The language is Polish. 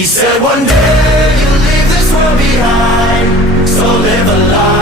He said one day you'll leave this world behind, so live a life